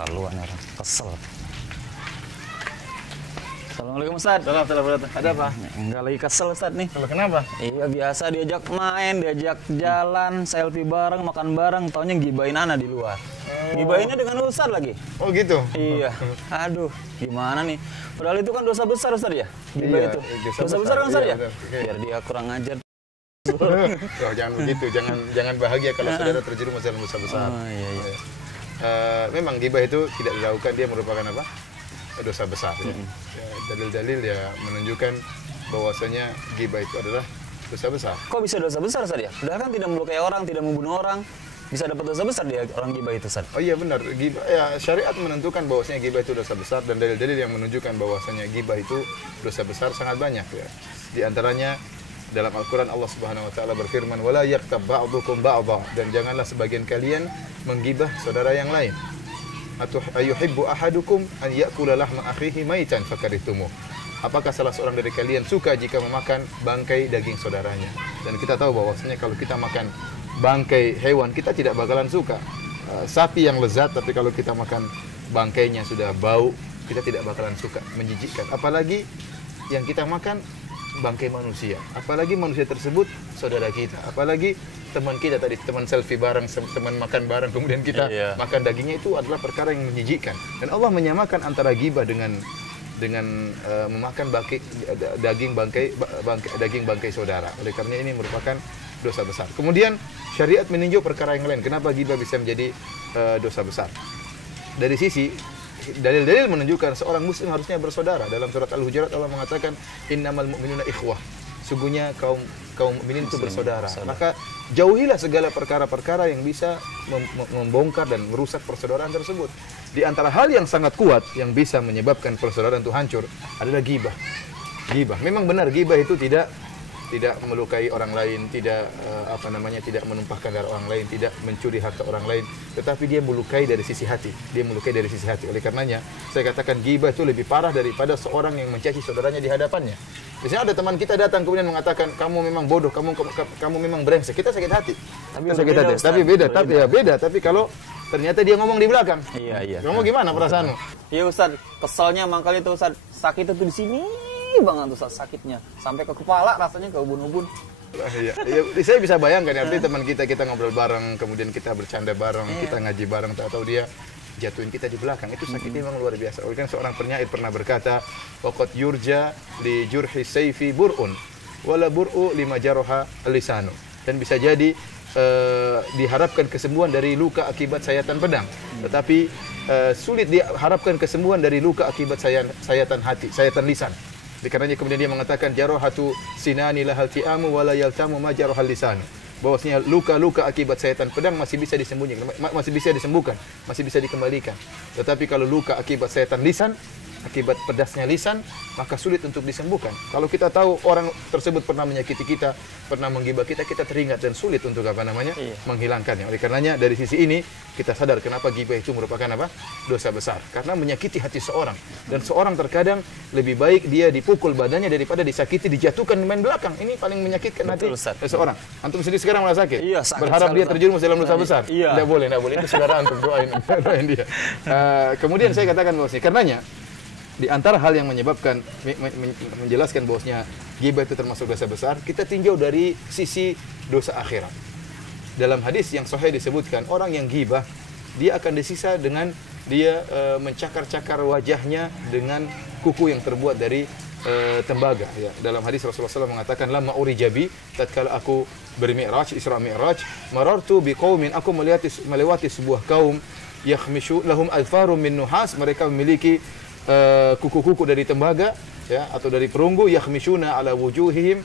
Keterlaluan orang, kesel. Assalamualaikum Ustaz. Salam. Ada apa? Enggak, lagi kesel Ustaz nih. Kalau kenapa? Iya, biasa diajak main, diajak jalan, selfie bareng, makan bareng, taunya gibain ana di luar. Gibainnya dengan Ustaz lagi. Oh gitu? Iya. Aduh, gimana nih? Padahal itu kan dosa besar Ustaz ya? Gibah Iya, itu. dosa Dosa besar besar, kan Ustaz iya, ya? benar. Oke. Biar dia kurang ajar. Oh, jangan begitu, jangan bahagia kalau saudara terjerumus dalam dosa besar. Oh, iya. Memang ghibah itu tidak dilakukan, dia merupakan apa? Dosa besar. Ya. Dalil-dalil ya menunjukkan bahwasanya ghibah itu adalah dosa besar. Kok bisa dosa besar Ustaz ya? Padahal kan tidak melukai orang, tidak membunuh orang. Bisa dapat dosa besar dia orang gibah itu Ustaz. Oh iya benar, ghibah ya syariat menentukan bahwasanya ghibah itu dosa besar dan dalil-dalil yang menunjukkan bahwasanya ghibah itu dosa besar sangat banyak ya. Di antaranya dalam Al-Quran Allah Subhanahu Wa Taala berfirman, "Wala yaktab ba'dukum ba'dha," dan janganlah sebagian kalian menggibah saudara yang lain. Atau ayuhibbu ahadukum an ya'kula lahma akhihi maitan fakarihtumu. Apakah salah seorang dari kalian suka jika memakan bangkai daging saudaranya? Dan kita tahu bahwasanya kalau kita makan bangkai hewan kita tidak bakalan suka. Sapi yang lezat, tapi kalau kita makan bangkainya sudah bau, kita tidak bakalan suka, menjijikkan. Apalagi yang kita makan bangkai manusia, apalagi manusia tersebut saudara kita, apalagi teman kita tadi, teman selfie bareng, teman makan bareng, kemudian kita makan dagingnya, itu adalah perkara yang menjijikkan. Dan Allah menyamakan antara ghibah dengan memakan daging bangkai saudara. Oleh karena ini merupakan dosa besar. Kemudian syariat meninjau perkara yang lain. Kenapa ghibah bisa menjadi dosa besar? Dari sisi dalil-dalil menunjukkan seorang muslim harusnya bersaudara. Dalam surat Al-Hujurat Allah mengatakan innamal mu'minuna ikhwah. Sungguhnya kaum mukminin itu bersaudara. Maka jauhilah segala perkara-perkara yang bisa membongkar dan merusak persaudaraan tersebut. Di antara hal yang sangat kuat yang bisa menyebabkan persaudaraan itu hancur adalah ghibah. Ghibah. Memang benar ghibah itu tidak melukai orang lain, tidak tidak menumpahkan darah orang lain, tidak mencuri harta orang lain, tetapi dia melukai dari sisi hati. Dia melukai dari sisi hati. Oleh karenanya, saya katakan ghibah itu lebih parah daripada seorang yang mencaci saudaranya di hadapannya. Biasanya ada teman kita datang kemudian mengatakan kamu memang bodoh, kamu memang brengsek. Kita sakit hati. Tapi beda. Tapi kalau ternyata dia ngomong di belakang. Iya. Kamu gimana perasaanmu? Iya Ustaz, keselnya makanya itu Ustaz, sakit itu di sini banget Ustaz sakitnya. Sampai ke kepala rasanya, ke ubun-ubun. Iya. Saya bisa bayangkan ya, teman kita ngobrol bareng, kemudian kita bercanda bareng, kita ngaji bareng, tahu dia jatuhin kita di belakang. Itu sakitnya memang luar biasa. Oleh kan seorang penyair pernah berkata, waqad yurja li jurhi sayfi bur'un wala bur'u lima jaroha lisanu. Dan bisa jadi diharapkan kesembuhan dari luka akibat sayatan pedang, tetapi sulit diharapkan kesembuhan dari luka akibat sayatan hati, sayatan lisan. Karenanya kemudian dia mengatakan jarohatu sinani lahal ti'amu wala yaltamu ma jarohal lisan. Bahwasanya luka-luka akibat sayatan pedang masih bisa disembuhkan, masih bisa dikembalikan. Tetapi kalau luka akibat sayatan lisan, akibat pedasnya lisan, maka sulit untuk disembuhkan. Kalau kita tahu orang tersebut pernah menyakiti kita, pernah menggibah kita, kita teringat dan sulit untuk menghilangkannya. Oleh karenanya dari sisi ini kita sadar kenapa gibah itu merupakan dosa besar. Karena menyakiti hati seorang. Dan seorang terkadang lebih baik dia dipukul badannya daripada disakiti, dijatuhkan main belakang. Ini paling menyakitkan hati seseorang. Antum sendiri sekarang merasa sakit? Iya, sakit. Berharap dia terjerumus dalam dosa besar? Iya. Tidak boleh. Itu saudara antum doain dia. Kemudian saya katakan bahwasanya karenanya di antara hal yang menyebabkan menjelaskan bahwasanya ghibah itu termasuk dosa besar, kita tinjau dari sisi dosa akhirat. Dalam hadis yang sahih disebutkan, orang yang ghibah dia akan disisa dengan dia mencakar-cakar wajahnya dengan kuku yang terbuat dari tembaga. Ya. Dalam hadis Rasulullah SAW mengatakan, lama urijabi, tatkala aku bermi'raj, Isra Mi'raj, marartu biqaumin, aku melewati sebuah kaum, yakhmishu lahum alfarum min nuhas, mereka memiliki kuku-kuku dari tembaga, ya, atau dari perunggu, yakhmishuna ala wujuhihim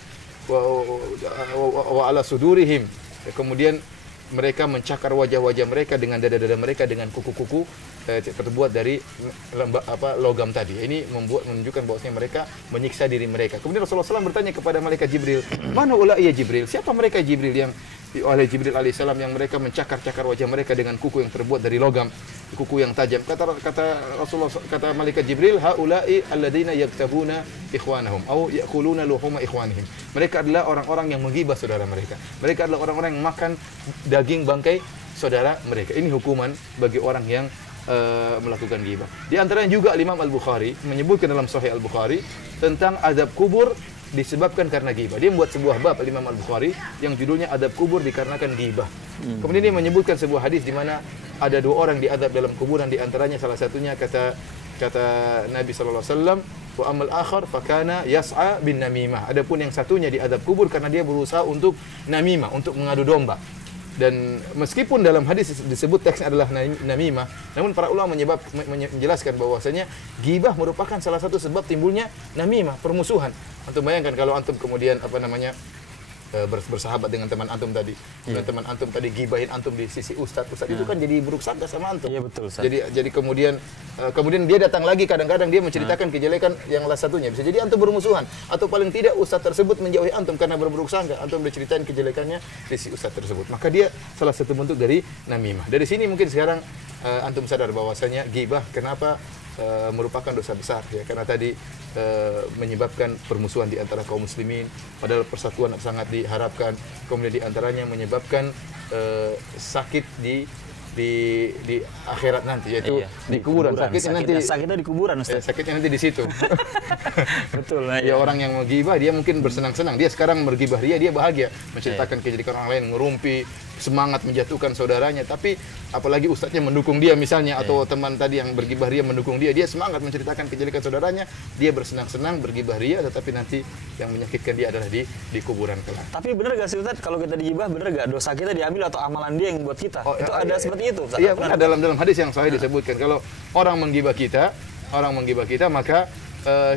wa ala sudurihim. Kemudian mereka mencakar wajah-wajah mereka dengan dada-dada mereka dengan kuku-kuku terbuat dari logam tadi. Ini menunjukkan bahwasanya mereka menyiksa diri mereka. Kemudian Rasulullah SAW bertanya kepada malaikat Jibril, mana ulai ya Jibril? Siapa mereka Jibril yang oleh Jibril alaihissalam yang mereka mencakar-cakar wajah mereka dengan kuku yang terbuat dari logam, kuku yang tajam. Kata Rasulullah, kata malaikat Jibril, haula'i alladziina yaktabuna ikhwanahum au ya'kuluna luhuma ikhwanihim. Mereka adalah orang-orang yang menggibah saudara mereka. Mereka adalah orang-orang yang makan daging bangkai saudara mereka. Ini hukuman bagi orang yang melakukan ghibah. Di antaranya juga Imam Al-Bukhari menyebutkan dalam Sahih Al-Bukhari tentang azab kubur disebabkan karena ghibah. Dia membuat sebuah bab Imam Al-Bukhari yang judulnya azab kubur dikarenakan ghibah. Kemudian dia menyebutkan sebuah hadis di mana ada 2 orang diazab dalam kuburan, di antaranya salah satunya kata Nabi sallallahu alaihi wasallam, wa amal akhar fakana yas'a bin namimah. Adapun yang satunya diazab kubur karena dia berusaha untuk namimah, untuk mengadu domba. Dan meskipun dalam hadis disebut teksnya adalah namimah, namun para ulama menjelaskan bahwasanya ghibah merupakan salah satu sebab timbulnya namimah, permusuhan. Antum bayangkan kalau antum kemudian bersahabat dengan teman antum tadi, dan teman antum tadi gibahin antum di sisi ustadz itu kan jadi buruk sangka sama antum. Iya betul, Ustaz. Jadi kemudian dia datang lagi, kadang-kadang dia menceritakan kejelekan yang salah satunya. Bisa jadi antum bermusuhan, atau paling tidak ustadz tersebut menjauhi antum karena berburuk sangka. Antum diceritain kejelekannya di si ustadz tersebut. Maka dia salah satu bentuk dari namimah. Dari sini mungkin sekarang antum sadar bahwasanya ghibah kenapa merupakan dosa besar, ya, karena tadi menyebabkan permusuhan di antara kaum muslimin, padahal persatuan sangat diharapkan. Kemudian di antaranya menyebabkan sakit di akhirat nanti, yaitu di kuburan. Sakitnya di kuburan, Ustaz. Sakitnya nanti di situ. Betul. Nah, ya, orang yang menggibah dia mungkin bersenang-senang. Dia sekarang bergibah dia bahagia, menceritakan kejelekan orang lain, ngerumpi, semangat menjatuhkan saudaranya. Tapi apalagi ustadznya mendukung dia misalnya, atau teman tadi yang bergibah dia mendukung dia semangat menceritakan kejelekan saudaranya, dia bersenang-senang bergibah dia, tetapi nanti yang menyakitkan dia adalah di kuburan kelak. Tapi benar gak sih Ustaz, kalau kita digibah, benar gak dosa kita diambil atau amalan dia yang buat kita? Itu ada seperti itu, Ustaz? Iya, benar. Dalam hadis yang sahih disebutkan kalau orang menggibah kita, maka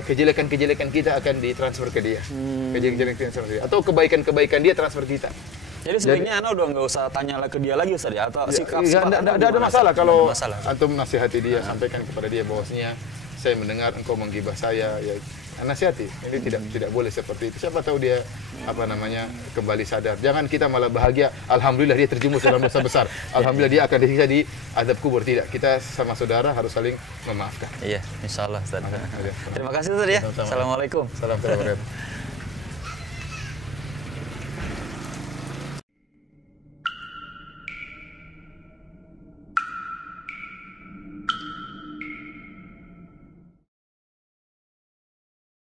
kejelekan-kejelekan kita akan ditransfer ke dia. Kejelekan transfer ke dia, atau kebaikan-kebaikan dia transfer kita. Jadi sebaiknya anak udah nggak usah tanya ke dia lagi, Ustaz, ya? Atau sikap tidak ada masalah kalau antum nasihati dia, sampaikan kepada dia bahwasanya saya mendengar engkau menggibah saya, ya nasihati. Ini tidak boleh seperti itu. Siapa tahu dia kembali sadar. Jangan kita malah bahagia, alhamdulillah dia terjerumus dalam dosa besar, alhamdulillah dia akan disiksa di azab kubur. Tidak, kita sama saudara harus saling memaafkan. Iya, insyaallah, Ustaz. Terima kasih, Ustaz, ya. Assalamualaikum. Salam.